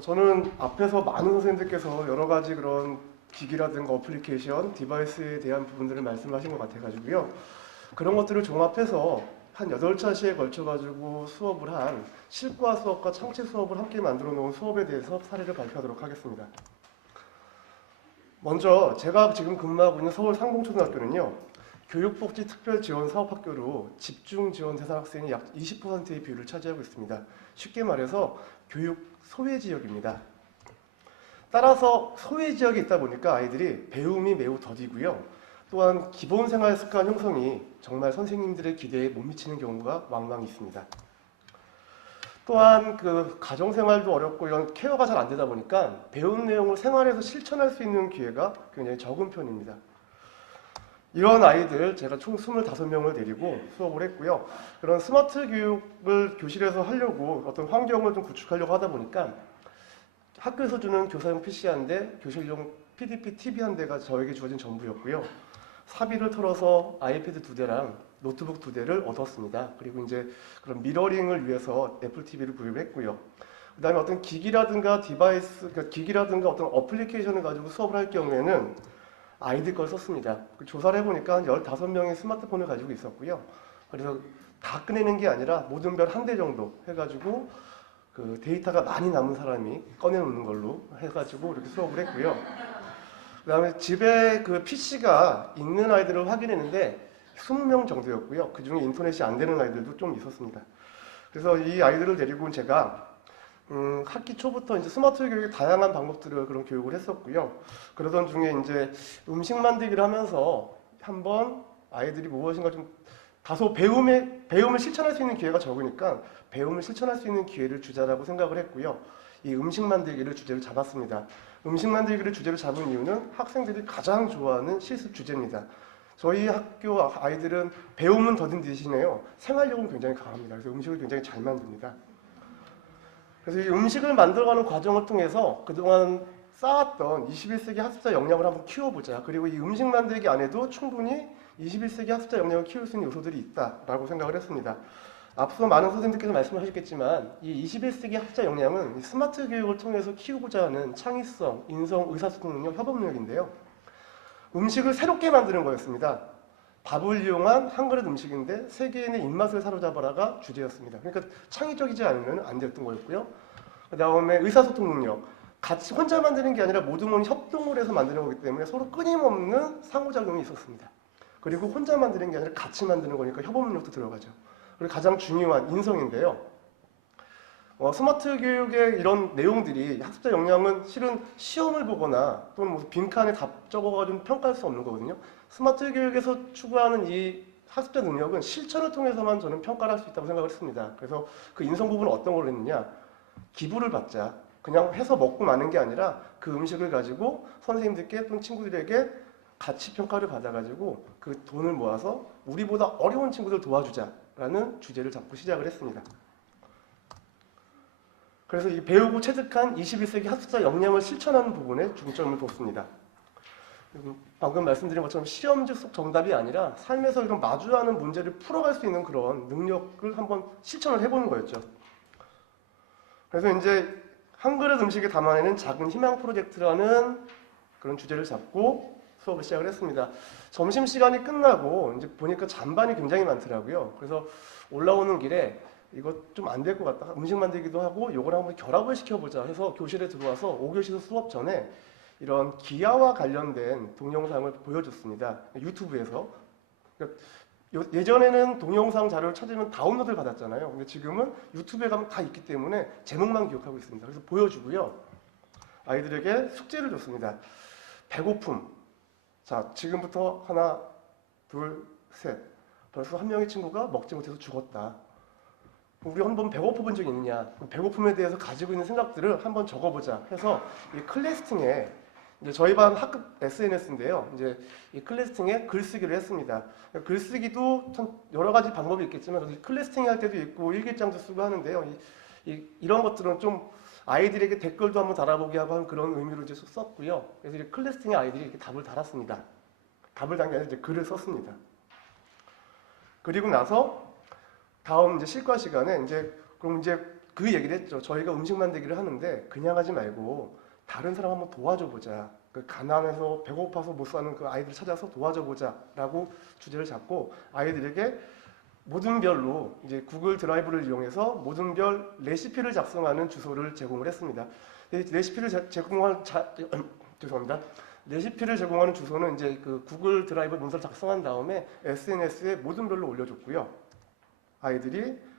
저는 앞에서 많은 선생님들께서 여러 가지 그런 기기라든가 어플리케이션, 디바이스에 대한 부분들을 말씀하신 것 같아가지고요. 그런 것들을 종합해서 한 8차시에 걸쳐가지고 수업을 한 실과 수업과 창체 수업을 함께 만들어 놓은 수업에 대해서 사례를 발표하도록 하겠습니다. 먼저 제가 지금 근무하고 있는 서울 상봉초등학교는요. 교육복지특별지원사업학교로 집중 지원 대상 학생이 약 20%의 비율을 차지하고 있습니다. 쉽게 말해서 교육 소외지역입니다. 따라서 소외지역에 있다 보니까 아이들이 배움이 매우 더디고요. 또한 기본생활습관 형성이 정말 선생님들의 기대에 못 미치는 경우가 왕왕 있습니다. 또한 그 가정생활도 어렵고 이런 케어가 잘 안 되다 보니까 배운 내용을 생활에서 실천할 수 있는 기회가 굉장히 적은 편입니다. 이런 아이들 제가 총 25명을 데리고 수업을 했고요. 그런 스마트 교육을 교실에서 하려고 어떤 환경을 좀 구축하려고 하다 보니까 학교에서 주는 교사용 PC 한 대, 교실용 PDP TV 한 대가 저에게 주어진 전부였고요. 사비를 털어서 아이패드 2대랑 노트북 2대를 얻었습니다. 그리고 이제 그런 미러링을 위해서 애플 TV를 구입을 했고요. 그 다음에 어떤 기기라든가 디바이스, 그러니까 기기라든가 어떤 어플리케이션을 가지고 수업을 할 경우에는 아이들 걸 썼습니다. 조사를 해보니까 한 15명의 스마트폰을 가지고 있었고요. 그래서 다 꺼내는 게 아니라 모든 별 한 대 정도 해가지고 그 데이터가 많이 남은 사람이 꺼내놓는 걸로 해가지고 이렇게 수업을 했고요. 그 다음에 집에 그 PC가 있는 아이들을 확인했는데 20명 정도였고요. 그 중에 인터넷이 안 되는 아이들도 좀 있었습니다. 그래서 이 아이들을 데리고 제가 학기 초부터 이제 스마트 교육의 다양한 방법들을 그런 교육을 했었고요. 그러던 중에 이제 음식 만들기를 하면서 한번 아이들이 무엇인가 좀 다소 배움을 실천할 수 있는 기회가 적으니까 배움을 실천할 수 있는 기회를 주자라고 생각을 했고요. 이 음식 만들기를 주제로 잡았습니다. 음식 만들기를 주제로 잡은 이유는 학생들이 가장 좋아하는 실습 주제입니다. 저희 학교 아이들은 배움은 더딘 대신에요. 생활력은 굉장히 강합니다. 그래서 음식을 굉장히 잘 만듭니다. 그래서 이 음식을 만들어가는 과정을 통해서 그동안 쌓았던 21세기 학습자 역량을 한번 키워보자. 그리고 이 음식 만들기 안에도 충분히 21세기 학습자 역량을 키울 수 있는 요소들이 있다라고 생각을 했습니다. 앞서 많은 선생님들께서 말씀하셨겠지만 이 21세기 학습자 역량은 이 스마트 교육을 통해서 키우고자 하는 창의성, 인성, 의사소통 능력, 협업 능력인데요. 음식을 새롭게 만드는 거였습니다. 밥을 이용한 한 그릇 음식인데 세계인의 입맛을 사로잡아라가 주제였습니다. 그러니까 창의적이지 않으면 안 됐던 거였고요. 그 다음에 의사소통 능력. 같이 혼자 만드는 게 아니라 모두모두 협동을 해서 만드는 거기 때문에 서로 끊임없는 상호작용이 있었습니다. 그리고 혼자 만드는 게 아니라 같이 만드는 거니까 협업 능력도 들어가죠. 그리고 가장 중요한 인성인데요. 스마트 교육의 이런 내용들이 학습자 역량은 실은 시험을 보거나 또는 무슨 빈칸에 답 적어가지고 평가할 수 없는 거거든요. 스마트 교육에서 추구하는 이 학습자 능력은 실천을 통해서만 저는 평가를 할 수 있다고 생각을 했습니다. 그래서 그 인성 부분은 어떤 걸 했느냐. 기부를 받자. 그냥 해서 먹고 마는 게 아니라 그 음식을 가지고 선생님들께 또는 친구들에게 가치 평가를 받아가지고 그 돈을 모아서 우리보다 어려운 친구들 도와주자라는 주제를 잡고 시작을 했습니다. 그래서 이 배우고 체득한 21세기 학습자 역량을 실천하는 부분에 중점을 뒀습니다. 방금 말씀드린 것처럼 시험지 속 정답이 아니라 삶에서 이런 마주하는 문제를 풀어갈 수 있는 그런 능력을 한번 실천을 해보는 거였죠. 그래서 이제 한 그릇 음식에 담아내는 작은 희망 프로젝트라는 그런 주제를 잡고 수업을 시작을 했습니다. 점심시간이 끝나고 이제 보니까 잔반이 굉장히 많더라고요. 그래서 올라오는 길에 이거 좀 안 될 것 같다. 음식 만들기도 하고 이걸 한번 결합을 시켜보자 해서 교실에 들어와서 5교시 수업 전에 이런 기아와 관련된 동영상을 보여줬습니다. 유튜브에서. 그러니까 예전에는 동영상 자료를 찾으면 다운로드를 받았잖아요. 근데 지금은 유튜브에 가면 다 있기 때문에 제목만 기억하고 있습니다. 그래서 보여주고요. 아이들에게 숙제를 줬습니다. 배고픔. 자, 지금부터 하나, 둘, 셋. 벌써 한 명의 친구가 먹지 못해서 죽었다. 우리 한번 배고파 본 적이 있느냐? 배고픔에 대해서 가지고 있는 생각들을 한번 적어보자 해서 이 클래스팅에 이제 저희 반 학급 SNS인데요. 이제 이 클래스팅에 글쓰기를 했습니다. 글쓰기도 참 여러 가지 방법이 있겠지만 클래스팅 할 때도 있고 일기장도 쓰고 하는데요. 이런 것들은 좀 아이들에게 댓글도 한번 달아보게 하고 한 그런 의미로 이제 썼고요. 그래서 이제 클래스팅에 아이들이 이렇게 답을 달았습니다. 답을 단 게 아니라 이제 글을 썼습니다. 그리고 나서 다음 이제 실과 시간에 그럼 이제 그 얘기를 했죠. 저희가 음식 만들기를 하는데 그냥 하지 말고 다른 사람 한번 도와줘 보자. 그 가난해서 배고파서 못 사는 그 아이들 찾아서 도와줘 보자라고 주제를 잡고 아이들에게 모든 별로 이제 구글 드라이브를 이용해서 모든 별 레시피를 작성하는 주소를 제공을 했습니다. 레시피를 제공한 죄송합니다. 레시피를 제공하는 주소는 이제 그 구글 드라이브 문서를 작성한 다음에 SNS에 모든 별로 올려줬고요. 아이들이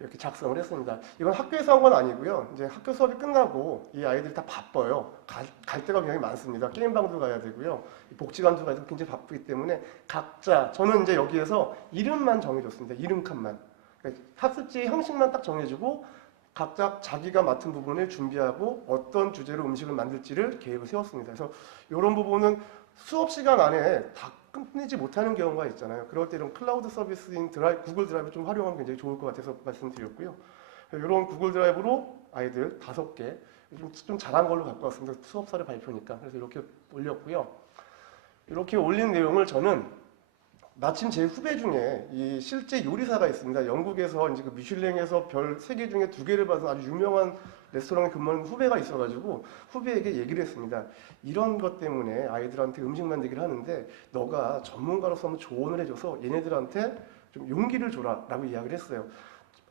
이렇게 작성을 했습니다. 이건 학교에서 한 건 아니고요. 이제 학교 수업이 끝나고 이 아이들이 다 바빠요. 갈 데가 굉장히 많습니다. 게임방도 가야 되고요. 복지관도 가야 되고 굉장히 바쁘기 때문에 각자 저는 이제 여기에서 이름만 정해줬습니다. 이름 칸만. 그러니까 학습지의 형식만 딱 정해주고 각자 자기가 맡은 부분을 준비하고 어떤 주제로 음식을 만들지를 계획을 세웠습니다. 그래서 이런 부분은 수업 시간 안에 다 끝내지 못하는 경우가 있잖아요. 그럴 때 이런 클라우드 서비스인 구글 드라이브 좀 활용하면 굉장히 좋을 것 같아서 말씀드렸고요. 이런 구글 드라이브로 아이들 5개 좀 잘한 걸로 갖고 왔습니다. 수업사를 발표니까. 그래서 이렇게 올렸고요. 이렇게 올린 내용을 저는 마침 제 후배 중에 이 실제 요리사가 있습니다. 영국에서 이제 그 미슐랭에서 별 3개 중에 2개를 받은 아주 유명한 레스토랑에 근무하는 후배가 있어가지고 후배에게 얘기를 했습니다. 이런 것 때문에 아이들한테 음식 만들기를 하는데 너가 전문가로서 한번 조언을 해줘서 얘네들한테 좀 용기를 줘라 라고 이야기를 했어요.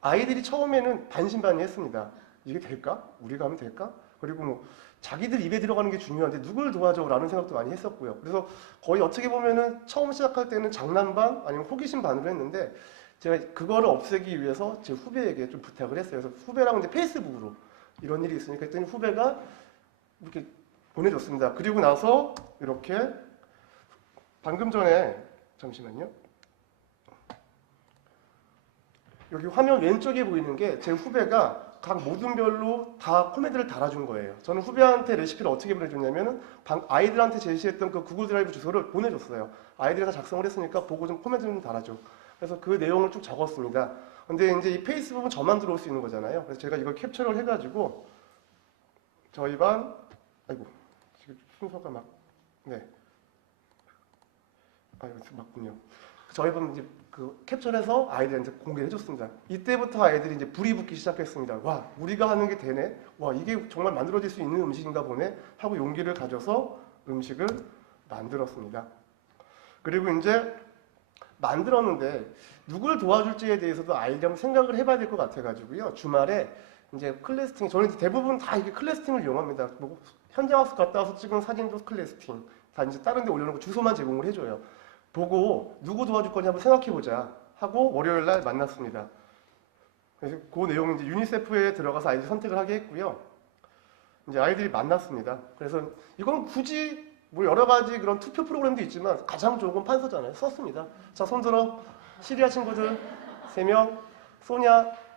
아이들이 처음에는 반신반의했습니다. 이게 될까? 우리가 하면 될까? 그리고 뭐 자기들 입에 들어가는 게 중요한데 누굴 도와줘? 라는 생각도 많이 했었고요. 그래서 거의 어떻게 보면은 처음 시작할 때는 장난 반 아니면 호기심 반으로 했는데 제가 그거를 없애기 위해서 제 후배에게 좀 부탁을 했어요. 그래서 후배랑 이제 페이스북으로 이런 일이 있으니까 했더니 후배가 이렇게 보내줬습니다. 그리고 나서 이렇게 방금 전에 잠시만요. 여기 화면 왼쪽에 보이는 게 제 후배가 각 모든 별로 다 코멘트를 달아준 거예요. 저는 후배한테 레시피를 어떻게 보내줬냐면 아이들한테 제시했던 그 구글 드라이브 주소를 보내줬어요. 아이들이 다 작성을 했으니까 보고 좀 코멘트 좀 달아줘. 그래서 그 내용을 쭉 적었습니다. 근데 이제 이 페이스북은 저만 들어올 수 있는 거잖아요. 그래서 제가 이걸 캡처를 해가지고 저희 반, 아이고, 지금 순서가 막, 네. 아이고, 맞군요. 저희 반 이제 그 캡처해서 아이들한테 공개해 줬습니다. 이때부터 아이들이 이제 불이 붙기 시작했습니다. 와, 우리가 하는 게 되네. 와, 이게 정말 만들어질 수 있는 음식인가 보네. 하고 용기를 가져서 음식을 만들었습니다. 그리고 이제 만들었는데 누굴 도와줄지에 대해서도 아이들이 생각을 해봐야 될 것 같아가지고요. 주말에 이제 클래스팅, 저는 이제 대부분 다 이게 클래스팅을 이용합니다. 뭐 현장 학습 갔다 와서 찍은 사진도 클래스팅, 다 이제 다른 데 올려놓고 주소만 제공을 해줘요. 보고 누구 도와줄 거냐 한번 생각해보자 하고 월요일 날 만났습니다. 그래서 그 내용은 이제 유니세프에 들어가서 아이들 선택을 하게 했고요. 이제 아이들이 만났습니다. 그래서 이건 굳이 뭐 여러 가지 그런 투표 프로그램도 있지만 가장 좋은 건 판서잖아요. 썼습니다. 자, 손들어. 시리아 친구들 3명.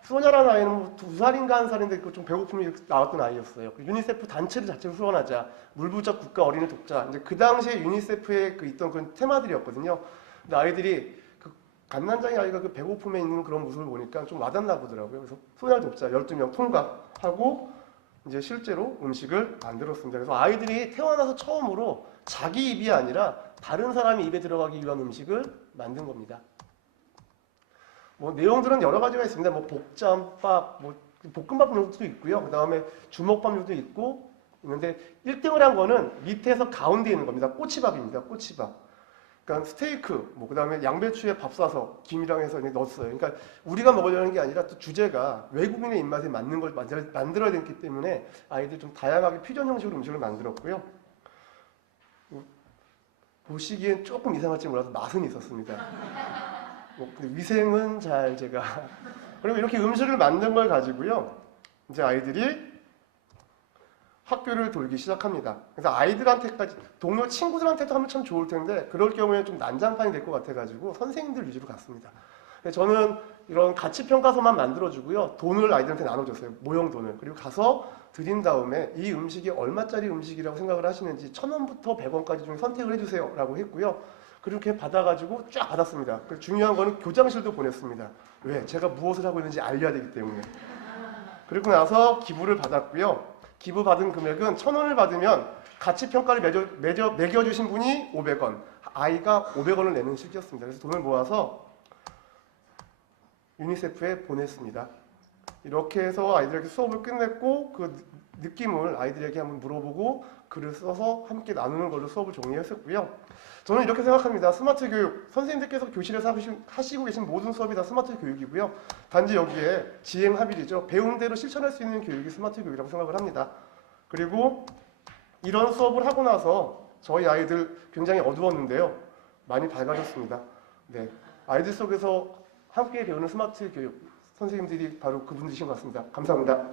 소냐라는 아이는 뭐 2살인가 1살인데 좀 배고픔이 나왔던 아이였어요. 유니세프 단체를 자체로 후원하자, 물부족 국가 어린이 돕자. 이제 그 당시에 유니세프에 그 있던 그런 테마들이었거든요. 근데 아이들이 그 갓난장이 아이가 그 배고픔에 있는 그런 모습을 보니까 좀 와닿나 보더라고요. 그래서 소냐를 돕자 12명 통과하고 이제 실제로 음식을 만들었습니다. 그래서 아이들이 태어나서 처음으로 자기 입이 아니라 다른 사람이 입에 들어가기 위한 음식을 만든 겁니다. 뭐 내용들은 여러 가지가 있습니다. 뭐 복짬밥, 뭐 볶음밥 요리도 있고요. 그 다음에 주먹밥 요리도 있고 있는데 1등을 한 거는 밑에서 가운데 있는 겁니다. 꼬치밥입니다. 꼬치밥. 그러니까 스테이크, 뭐 그다음에 양배추에 밥 싸서 김이랑 해서 넣었어요. 그러니까 우리가 먹으려는 게 아니라 또 주제가 외국인의 입맛에 맞는 걸 만들어야 되기 때문에 아이들 좀 다양하게 퓨전 형식으로 음식을 만들었고요. 보시기엔 조금 이상할지 몰라도 맛은 있었습니다. 뭐 위생은 잘 제가 그리고 이렇게 음식을 만든 걸 가지고요. 이제 아이들이 학교를 돌기 시작합니다. 그래서 아이들한테까지 동료 친구들한테도 하면 참 좋을 텐데 그럴 경우에 좀 난장판이 될 것 같아가지고 선생님들 위주로 갔습니다. 저는 이런 가치평가서만 만들어주고요. 돈을 아이들한테 나눠줬어요. 모형 돈을. 그리고 가서 드린 다음에 이 음식이 얼마짜리 음식이라고 생각을 하시는지 1,000원부터 100원까지 좀 선택을 해주세요 라고 했고요. 그렇게 받아가지고 쫙 받았습니다. 중요한 거는 교장실도 보냈습니다. 왜? 제가 무엇을 하고 있는지 알려야 되기 때문에. 그리고 나서 기부를 받았고요. 기부 받은 금액은 1,000원을 받으면 가치평가를 매겨주신 분이 500원, 아이가 500원을 내는 식이었습니다. 그래서 돈을 모아서 유니세프에 보냈습니다. 이렇게 해서 아이들에게 수업을 끝냈고 그 느낌을 아이들에게 한번 물어보고 글을 써서 함께 나누는 걸로 수업을 종료했었고요. 저는 이렇게 생각합니다. 스마트 교육, 선생님들께서 교실에서 하시고 계신 모든 수업이 다 스마트 교육이고요. 단지 여기에 지행합일이죠. 배운 대로 실천할 수 있는 교육이 스마트 교육이라고 생각을 합니다. 그리고 이런 수업을 하고 나서 저희 아이들 굉장히 어두웠는데요. 많이 밝아졌습니다. 네, 아이들 속에서 함께 배우는 스마트 교육, 선생님들이 바로 그분들이신 것 같습니다. 감사합니다.